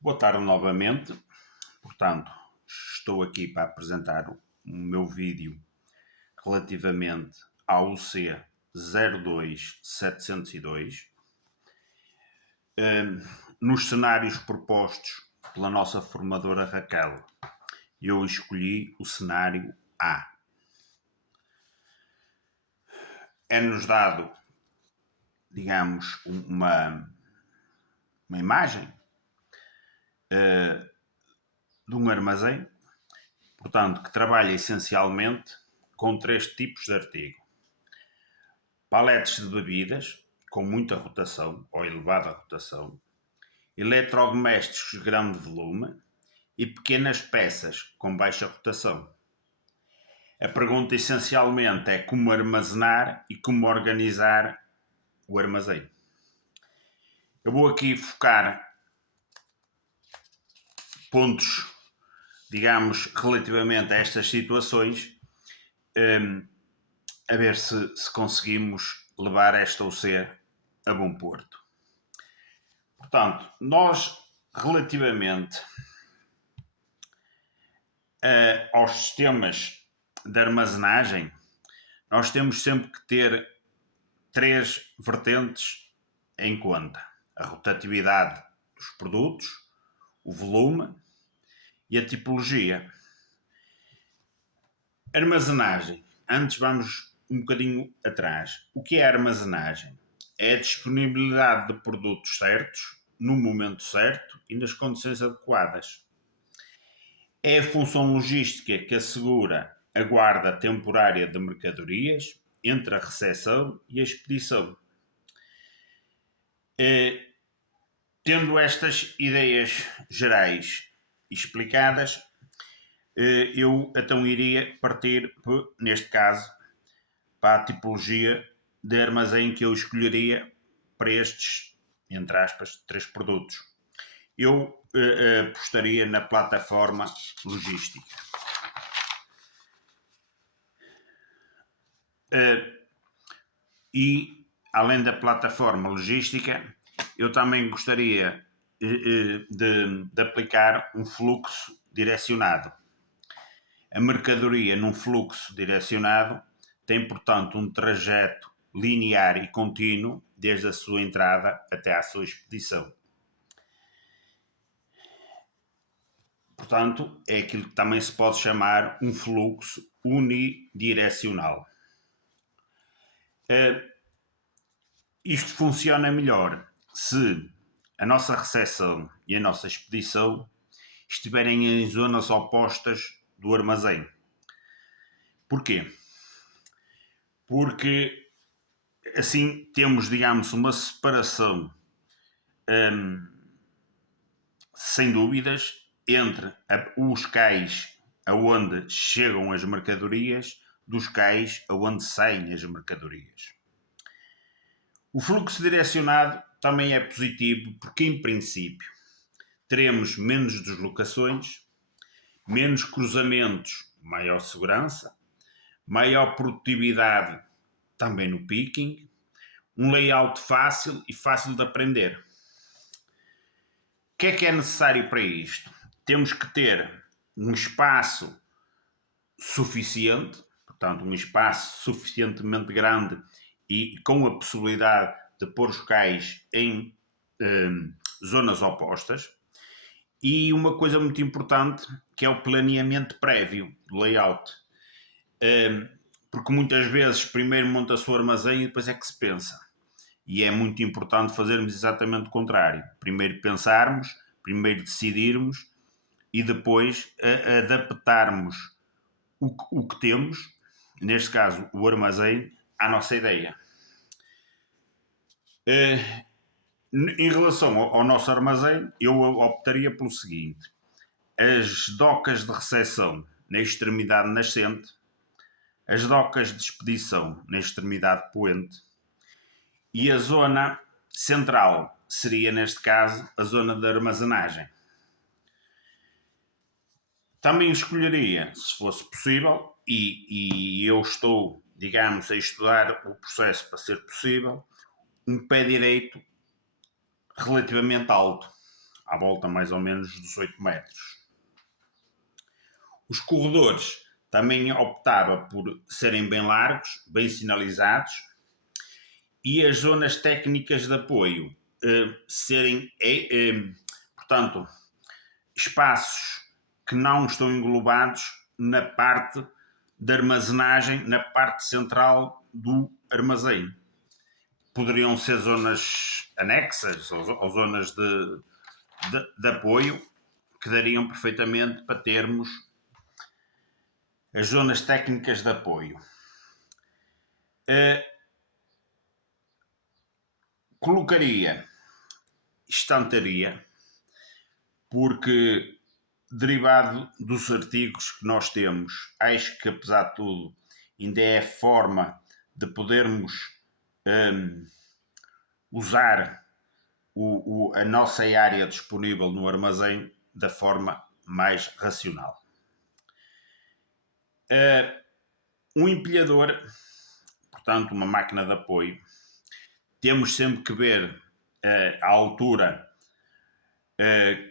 Boa tarde novamente. Portanto, estou aqui para apresentar o meu vídeo relativamente ao UC 02702. Nos cenários propostos pela nossa formadora Raquel, eu escolhi o cenário A. É-nos dado, digamos, uma imagem de um armazém, portanto, que trabalha essencialmente com três tipos de artigo: paletes de bebidas com muita rotação ou elevada rotação, eletrodomésticos de grande volume e pequenas peças com baixa rotação. A pergunta essencialmente é como armazenar e como organizar o armazém. Eu vou aqui focar pontos, digamos, relativamente a estas situações, a ver se conseguimos levar esta UC a bom porto. Portanto, nós, relativamente aos sistemas de armazenagem, nós temos sempre que ter três vertentes em conta: a rotatividade dos produtos, o volume e a tipologia. Armazenagem. Antes vamos um bocadinho atrás. O que é armazenagem? É a disponibilidade de produtos certos, no momento certo e nas condições adequadas. É a função logística que assegura a guarda temporária de mercadorias entre a recepção e a expedição. Tendo estas ideias gerais explicadas, eu então iria partir, neste caso, para a tipologia de armazém que eu escolheria para estes, entre aspas, três produtos. Eu apostaria na plataforma logística. E, além da plataforma logística, eu também gostaria de aplicar um fluxo direcionado. A mercadoria num fluxo direcionado tem, portanto, um trajeto linear e contínuo desde a sua entrada até à sua expedição. Portanto, é aquilo que também se pode chamar um fluxo unidirecional. Isto funciona melhor se a nossa recepção e a nossa expedição estiverem em zonas opostas do armazém. Porquê? Porque assim temos, digamos, uma separação sem dúvidas entre os cais aonde chegam as mercadorias dos cais aonde saem as mercadorias. O fluxo direcionado também é positivo porque, em princípio, teremos menos deslocações, menos cruzamentos, maior segurança, maior produtividade também no picking, um layout fácil e fácil de aprender. O que é necessário para isto? Temos que ter um espaço suficiente, portanto, um espaço suficientemente grande e com a possibilidade de pôr os cais em zonas opostas. E uma coisa muito importante, que é o planeamento prévio do layout. Porque muitas vezes primeiro monta-se o armazém e depois é que se pensa. E é muito importante fazermos exatamente o contrário. Primeiro pensarmos, primeiro decidirmos e depois adaptarmos o que temos, neste caso o armazém, à nossa ideia. Em relação ao nosso armazém, eu optaria pelo seguinte: as docas de recepção na extremidade nascente, as docas de expedição na extremidade poente e a zona central seria, neste caso, a zona de armazenagem. Também escolheria, se fosse possível, e eu estou, digamos, a estudar o processo para ser possível, um pé direito relativamente alto. à volta mais ou menos dos 8 metros. Os corredores também optava por serem bem largos, bem sinalizados, e as zonas técnicas de apoio serem, portanto, espaços que não estão englobados na parte de armazenagem, na parte central do armazém. Poderiam ser zonas anexas ou zonas de apoio que dariam perfeitamente para termos as zonas técnicas de apoio. Colocaria estantaria, porque derivado dos artigos que nós temos, acho que apesar de tudo ainda é a forma de podermos usar a nossa área disponível no armazém da forma mais racional. Um empilhador, portanto uma máquina de apoio, temos sempre que ver a altura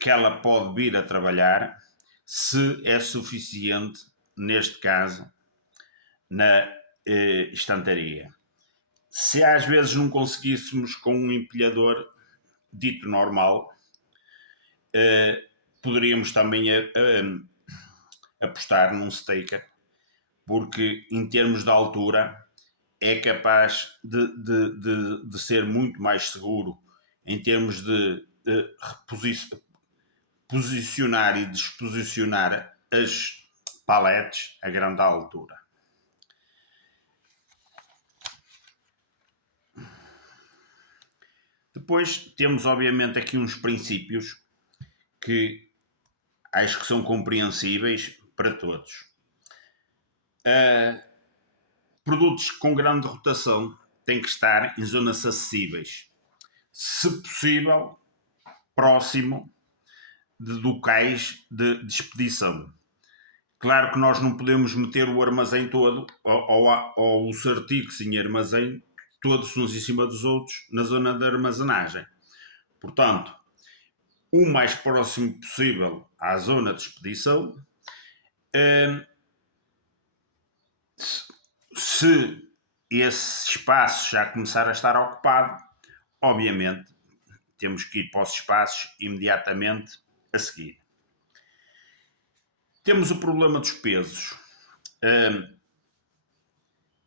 que ela pode vir a trabalhar, se é suficiente, neste caso, na estantaria. Se às vezes não conseguíssemos com um empilhador dito normal, poderíamos também apostar num staker, porque em termos de altura é capaz de ser muito mais seguro em termos de posicionar e desposicionar as paletes a grande altura. Depois temos obviamente aqui uns princípios que acho que são compreensíveis para todos. Produtos com grande rotação têm que estar em zonas acessíveis, se possível próximo de locais de expedição. Claro que nós não podemos meter o armazém todo ou os artigos em armazém todos uns em cima dos outros na zona de armazenagem. Portanto, o mais próximo possível à zona de expedição. Se esse espaço já começar a estar ocupado, obviamente temos que ir para os espaços imediatamente a seguir. Temos o problema dos pesos.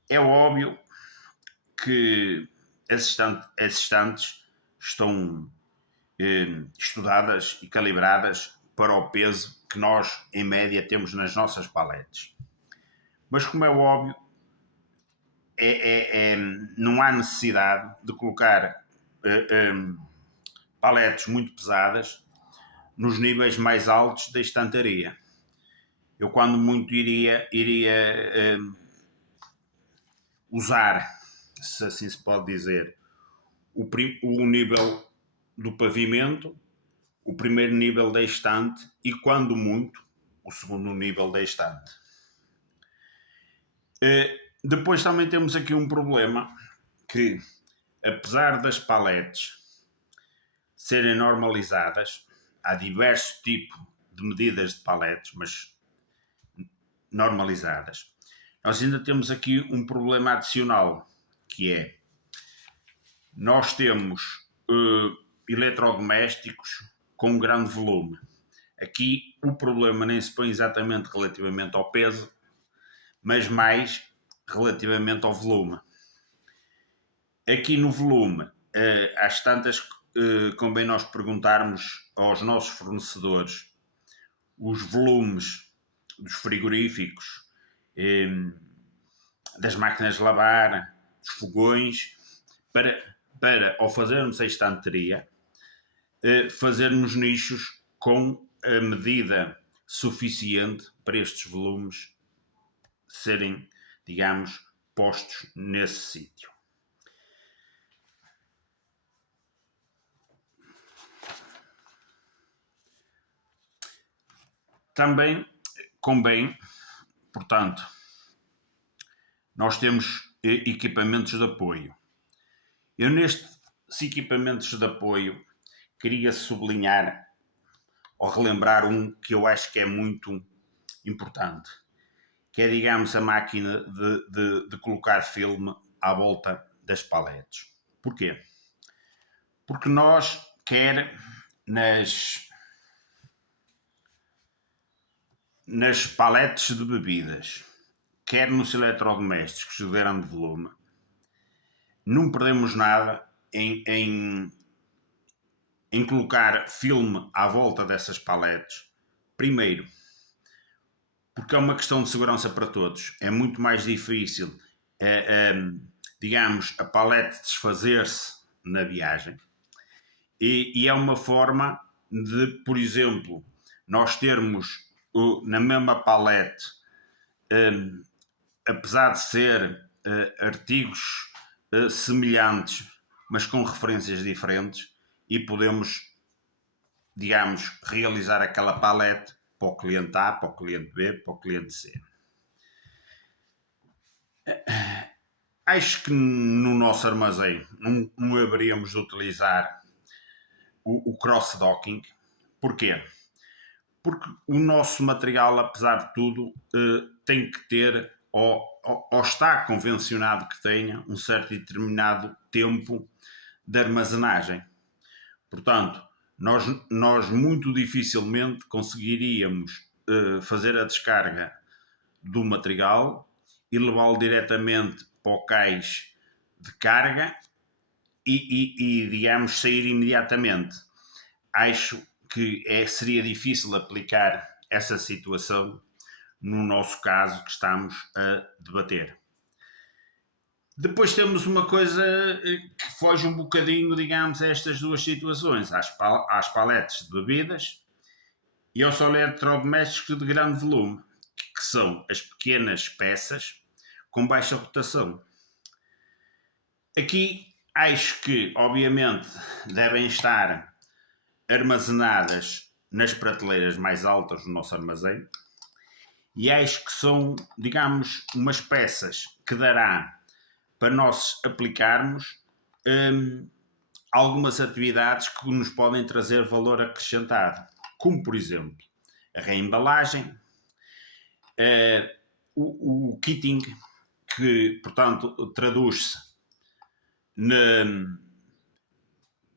É óbvio que as estantes estão estudadas e calibradas para o peso que nós, em média, temos nas nossas paletes. Mas, como é óbvio, não há necessidade de colocar paletes muito pesadas nos níveis mais altos da estantaria. Eu, quando muito, iria usar, se assim se pode dizer, o nível do pavimento, o primeiro nível da estante e, quando muito, o segundo nível da estante. Depois também temos aqui um problema que, apesar das paletes serem normalizadas, há diversos tipos de medidas de paletes, mas normalizadas. Nós ainda temos aqui um problema adicional, que é, nós temos eletrodomésticos com um grande volume. Aqui o problema nem se põe exatamente relativamente ao peso, mas mais relativamente ao volume. Aqui no volume, às tantas, convém nós perguntarmos aos nossos fornecedores os volumes dos frigoríficos, das máquinas de lavar, dos fogões, para ao fazermos a estanteria, fazermos nichos com a medida suficiente para estes volumes serem, digamos, postos nesse sítio. Também convém, portanto, nós temos equipamentos de apoio. Eu nestes equipamentos de apoio queria sublinhar ou relembrar um que eu acho que é muito importante, que é, digamos, a máquina de colocar filme à volta das paletes. Porquê? Porque nós, quer nas paletes de bebidas, quer nos eletrodomésticos de grande volume, não perdemos nada em colocar filme à volta dessas paletes. Primeiro, porque é uma questão de segurança para todos. É muito mais difícil, digamos, a palete desfazer-se na viagem. E é uma forma de, por exemplo, nós termos na mesma palete, apesar de ser artigos semelhantes, mas com referências diferentes, e podemos, digamos, realizar aquela palete para o cliente A, para o cliente B, para o cliente C. Acho que no nosso armazém não haveríamos de utilizar o cross-docking. Porquê? Porque o nosso material, apesar de tudo, tem que ter, ou está convencionado que tenha, um certo e determinado tempo de armazenagem. Portanto, nós muito dificilmente conseguiríamos fazer a descarga do material e levá-lo diretamente para o cais de carga e digamos, sair imediatamente. Acho que seria difícil aplicar essa situação no nosso caso que estamos a debater. Depois temos uma coisa que foge um bocadinho, digamos, a estas duas situações, às paletes de bebidas e aos eletrodomésticos de grande volume, que são as pequenas peças com baixa rotação. Aqui acho que, obviamente, devem estar armazenadas nas prateleiras mais altas do nosso armazém e acho que são, digamos, umas peças que dará para nós aplicarmos algumas atividades que nos podem trazer valor acrescentado, como, por exemplo, a reembalagem, o kitting, que, portanto, traduz-se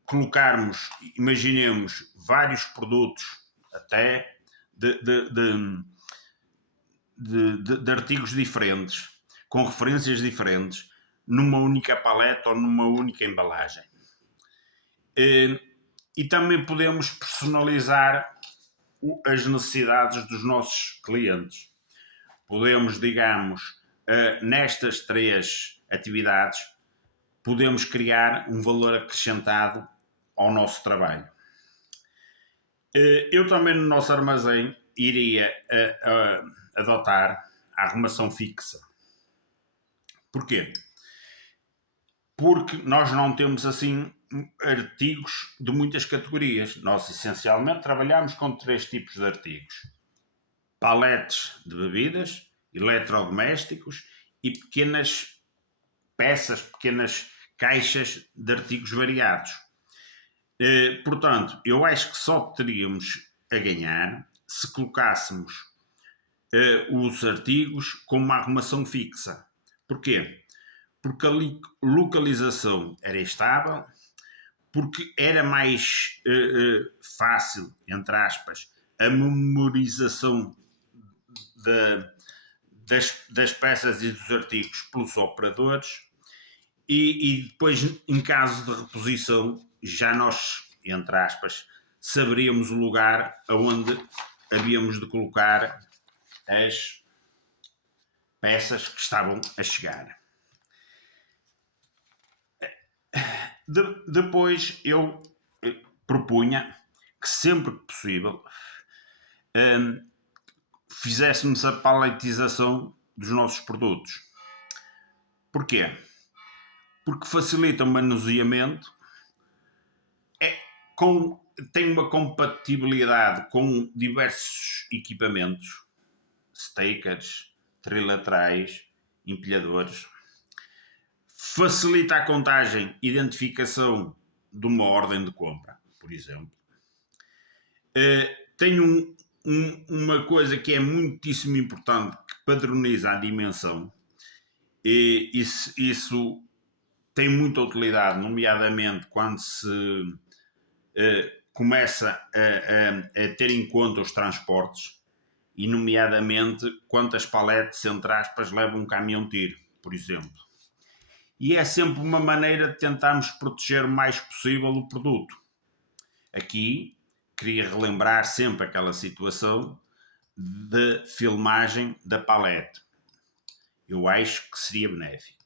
colocarmos, imaginemos, vários produtos até de artigos diferentes, com referências diferentes, numa única paleta ou numa única embalagem. E também podemos personalizar as necessidades dos nossos clientes. Podemos, digamos, nestas três atividades, podemos criar um valor acrescentado ao nosso trabalho. Eu também no nosso armazém iria adotar a arrumação fixa. Porquê? Porque nós não temos assim artigos de muitas categorias. Nós essencialmente trabalhamos com 3 tipos de artigos: paletes de bebidas, eletrodomésticos e pequenas peças, pequenas caixas de artigos variados. Portanto, eu acho que só teríamos a ganhar se colocássemos os artigos com uma arrumação fixa. Porquê? Porque a localização era estável, porque era mais fácil, entre aspas, a memorização das peças e dos artigos pelos operadores e depois, em caso de reposição, já nós, entre aspas, saberíamos o lugar aonde havíamos de colocar as peças que estavam a chegar. Depois eu propunha que sempre que possível fizéssemos a paletização dos nossos produtos. Porquê? Porque facilita o manuseamento, tem uma compatibilidade com diversos equipamentos, stakers, trilaterais, empilhadores, facilita a contagem e identificação de uma ordem de compra, por exemplo. Tem uma coisa que é muitíssimo importante, que padroniza a dimensão, e isso tem muita utilidade, nomeadamente quando se começa a ter em conta os transportes, e nomeadamente quantas paletes, entre aspas, leva um caminhão-tiro, por exemplo. E é sempre uma maneira de tentarmos proteger o mais possível o produto. Aqui, queria relembrar sempre aquela situação de filmagem da palete. Eu acho que seria benéfico.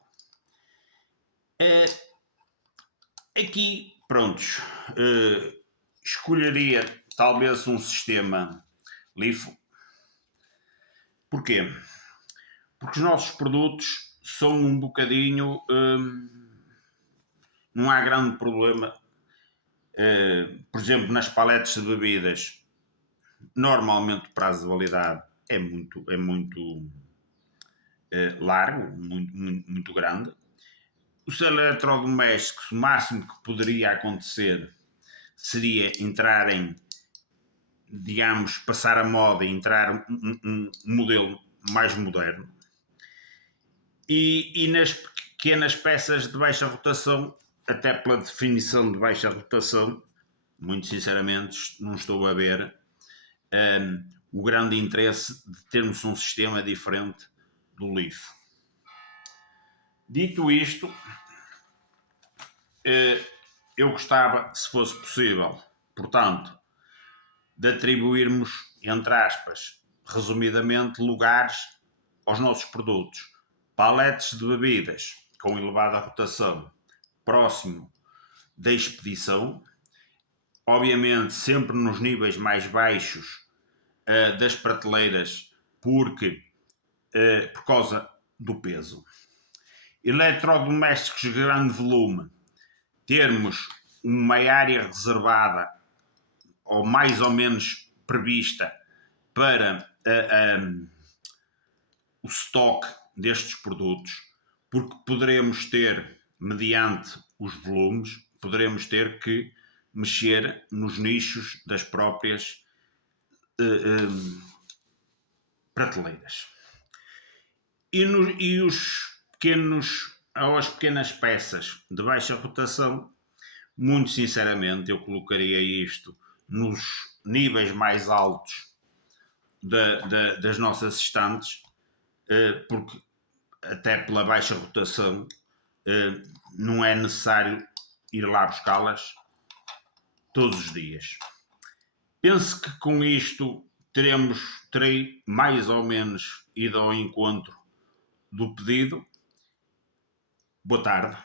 Aqui, prontos, escolheria talvez um sistema LIFO. Porquê? Porque os nossos produtos são um bocadinho... não há grande problema. Por exemplo, nas paletes de bebidas, normalmente o prazo de validade é muito largo, muito grande. Os eletrodomésticos, o máximo que poderia acontecer seria entrarem, digamos, passar a moda e entrar um modelo mais moderno. E nas pequenas peças de baixa rotação, até pela definição de baixa rotação, muito sinceramente não estou a ver o grande interesse de termos um sistema diferente do LIFO. Dito isto, eu gostava, se fosse possível, portanto, de atribuirmos, entre aspas, resumidamente, lugares aos nossos produtos. Paletes de bebidas com elevada rotação, próximo da expedição, obviamente sempre nos níveis mais baixos das prateleiras, por causa do peso. Eletrodomésticos de grande volume, termos uma área reservada ou mais ou menos prevista para o estoque destes produtos, porque poderemos ter, mediante os volumes, poderemos ter que mexer nos nichos das próprias prateleiras. E as pequenas peças de baixa rotação, muito sinceramente, eu colocaria isto nos níveis mais altos das nossas estantes, porque até pela baixa rotação não é necessário ir lá buscá-las todos os dias. Penso que com isto terei mais ou menos ido ao encontro do pedido. Boa tarde.